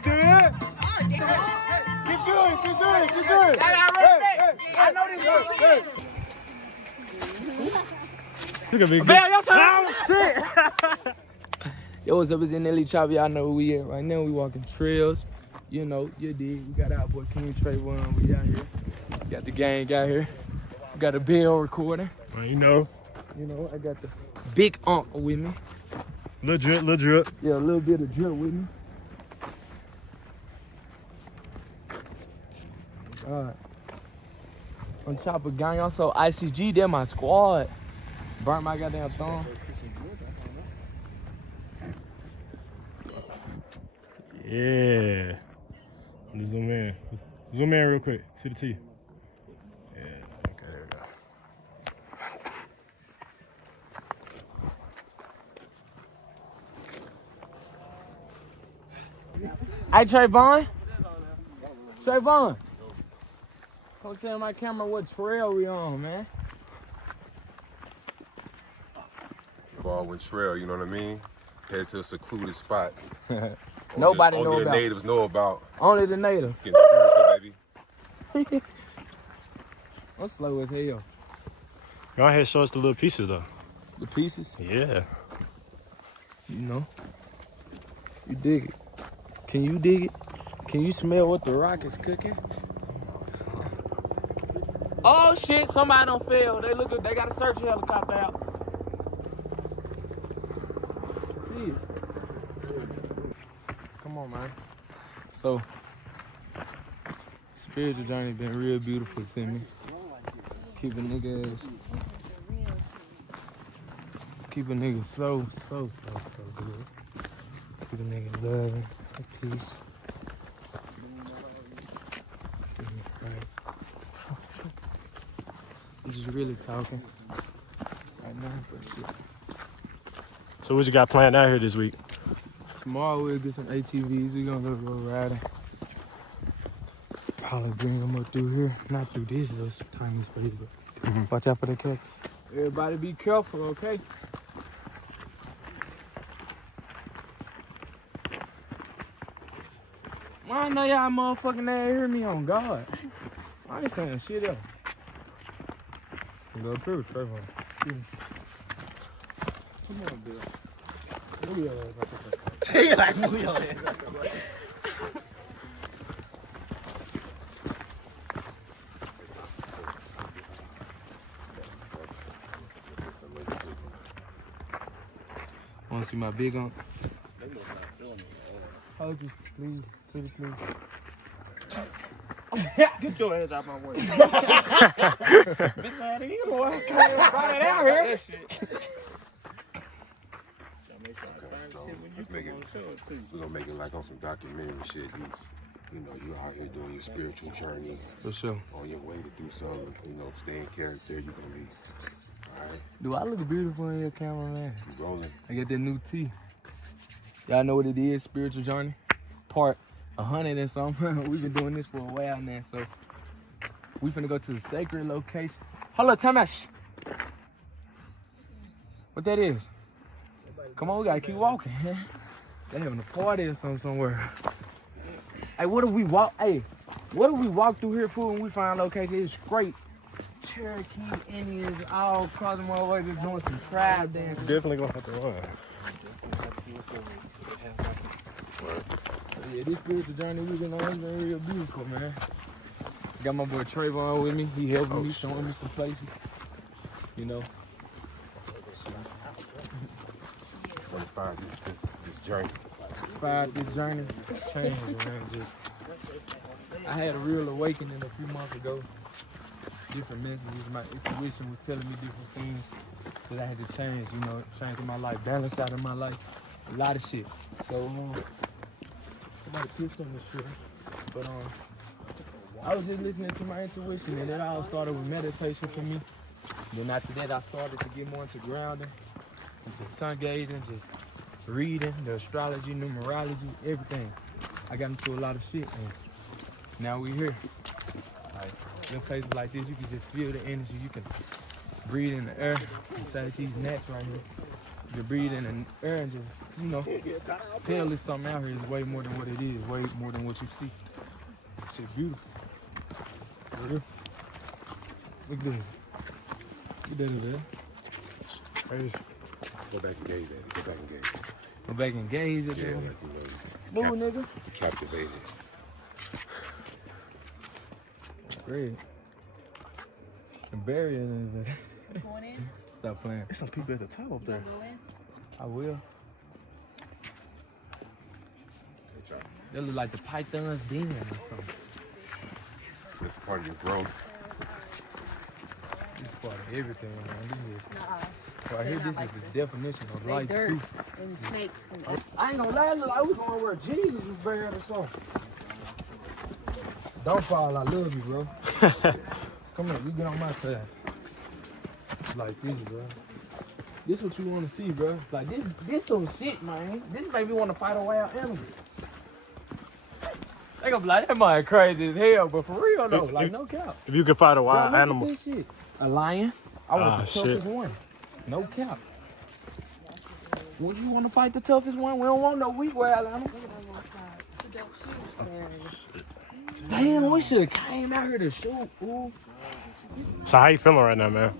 job, dude. Keep doing. I know this one. Look at me. Oh, shit. Yo, what's up? It's NLEChoppa. Y'all know where we at right now. We walking trails. You know, you dig. We got our boy King Trayvon. We out here. We got the gang out here. We got a bell recording. Well, you know, I got the big uncle with me. Little drip. Yeah, a little bit of drip with me. Alright. On Choppa gang, also ICG, they're my squad. Burnt my goddamn thumb. Yeah. Zoom in. Zoom in real quick. See the teeth. Yeah. Okay, there we go. Hey, Trayvon. Come tell my camera what trail we on, man. Baldwin Trail, you know what I mean? Headed to a secluded spot. Nobody know only about. the natives know about. Only the natives. Getting spiritual, baby. I'm slow as hell. Go ahead and show us the little pieces, though. The pieces? Yeah. You know. You dig it. Can you dig it? Can you smell what the rock is cooking? Oh shit, somebody done fell. They got a search helicopter out. Jeez. Come on, man. So, spiritual journey been real beautiful to me. Keep a nigga so good. Keep a nigga loving, at peace. I'm just really talking right now, but shit. So what you got planned out here this week? Tomorrow we'll get some ATVs. We're gonna go riding. Probably bring them up through here. Not through this little tiny street, but watch out for the cactus. Everybody be careful, okay? I know y'all motherfucking ass hear me on God. I ain't saying shit else. Go through, Trayvon. Come on, Bill. Move your ass out the way. Tell you like move your ass out the way. Wanna see my big uncle? Hold this, please. Please. Get your ass out my way. Bitch, out of here, boy. Brought it out here. We're gonna make it like on some documentary shit. You know, you out here doing your spiritual journey. For sure. On your way to do something, stay in character. You're gonna be alright. Do I look beautiful in your camera, man? You rolling. I got that new tee. Y'all know what it is, spiritual journey. Part 100 and something. We've been doing this for a while now, so we finna go to a sacred location. Hold up, time out. What that is? Come on, we gotta keep walking. They having a party or something somewhere. Hey, what if we walk? Hey, what if we walk through here, fool, and we find a location? It's straight Cherokee Indians all crossing my way, just doing some tribe dance. Definitely gonna have to run. Yeah, this spiritual journey we've been on has been real beautiful, man. Got my boy Trayvon with me. He helping me, showing me some places. Inspired this journey. Inspired this journey. Changed, man. I had a real awakening a few months ago. Different messages. My intuition was telling me different things that I had to change. Change in my life, balance out in my life, a lot of shit. So somebody pissed on this shit, but I was just listening to my intuition, and it all started with meditation for me. Then after that, I started to get more into grounding, into sun gazing, just reading, the astrology, numerology, everything. I got into a lot of shit, and now we're here. Like, in places like this, you can just feel the energy. You can breathe in the air inside these nets right here. You breathe in the air and just, you know, tell this something out here is way more than what it is, way more than what you see. Shit beautiful. For real. Look at this. Look at that over there. Go back and gaze at it. Go back and gaze. Go back and gaze at Yeah, that. like, you know, Move, nigga. captivated. Great. The barrier is Going in? Stop playing. There's some people at the top up there. Go in? I will. They look like the python's den or something. It's part of your growth. This is part of everything, man. This is Nuh-uh. right here. This is the definition of They life dirt too. and snakes and I ain't gonna lie, it look like we going where Jesus was buried or something. Don't fall, I love you, bro. Come on, you get on my side. Like this, bro. This what you want to see, bro. Like this some shit, man. This made me want to fight a wild animal. They gonna be like, that man crazy as hell, but for real though, like no cap. If you could fight a Bro, wild look at animal. this shit. A lion. I want the shit. toughest one. No cap. Would you want to fight the toughest one? We don't want no weak wild animal. Damn, we should have came out here to shoot, fool. So how you feeling right now, man?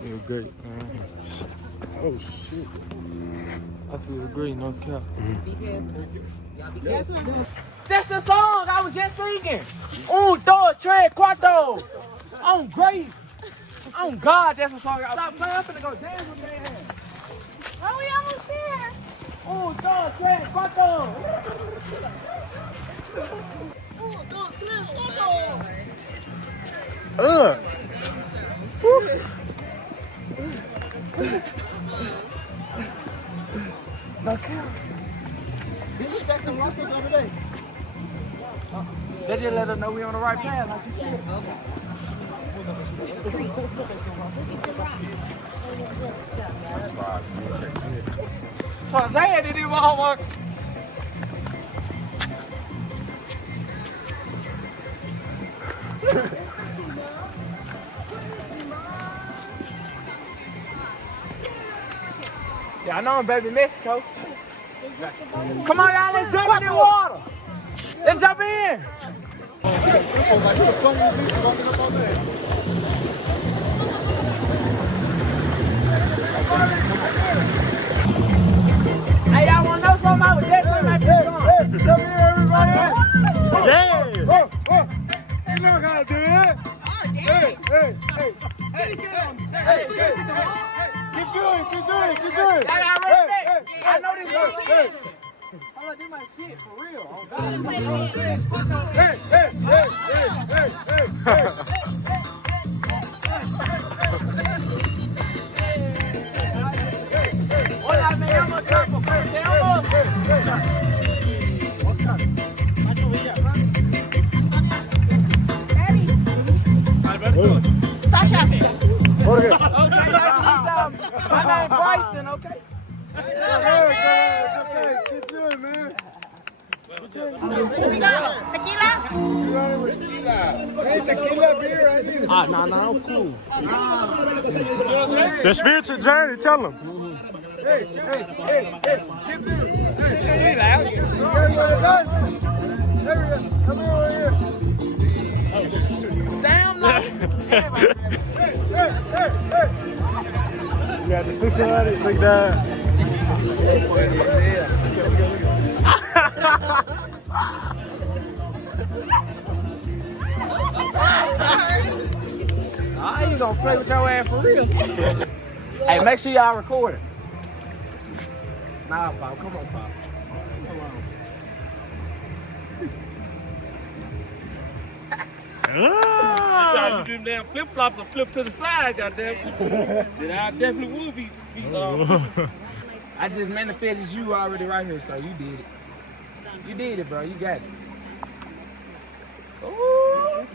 I feel great, man. Oh shit. I feel great, no cap. be careful. Y'all be careful. That's the song I was just singing. Un, dos, tres, cuatro. On great. On God, that's the song. Stop playing, I'm finna go dance with that. Oh, we almost there. Un, dos, tres, cuatro. No cap. Did you stack some rocks up the other day? They just let us know we on the right path, like you said. So I said they did my homework. Yeah, I know I'm baby Mexico. Come on, y'all, let's jump in the water. Let's jump in. Hey, y'all want to know something? I was just talking about this song. Come here, everybody. Yeah! You know how to do it. Hey. Keep doing it. Y'all got respect. I know this song. I'm gonna do my shit for real. Oh, God. Hola, me llamo Choppa, pero te amo. Stop shopping. Okay, nice to meet y'all. My name's Bryson, okay? Keep doing it, man. We got tequila. Hey, tequila beer, I see. No, I'm cool. The spiritual journey, tell them. Hey, keep doing it. Hey, you guys want to dance? Come over here. Damn, no. You got the sticks already? Like that. I ain't gonna play with your ass for real. Hey, make sure y'all record it. Nah, Pop, come on, Pop. Come on. Ah! You do them damn flip flops or flip to the side, goddamn. Then I definitely would be. I just manifested you already right here, so you did it. You did it, bro. You got it. Ooh.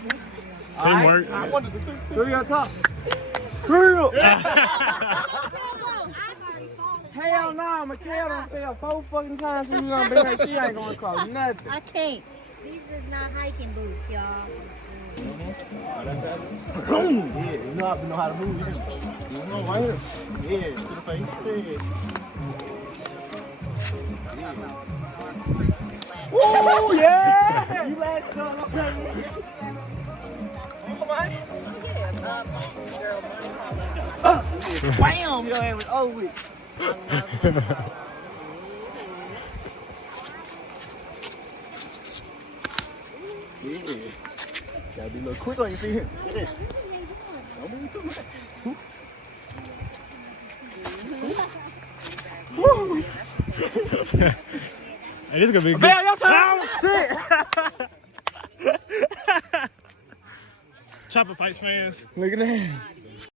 Teamwork. I wanted to three on top. Girl. Hell no, Mikhail done fell 4 fucking times, so you gonna be like, she ain't gonna call nothing. I can't. These is not hiking boots, y'all. Boom! Yeah, you know how to move. Right here. Yeah, to the face. Yeah. Oh yeah! You last time, okay. Bam! Your ass was over with. Yeah. Gotta be a little quick on your feet here. Look at this. Don't move too much. Hey, this is gonna be good. Man, y'all Oh shit! Choppa Fights fans. Look at that.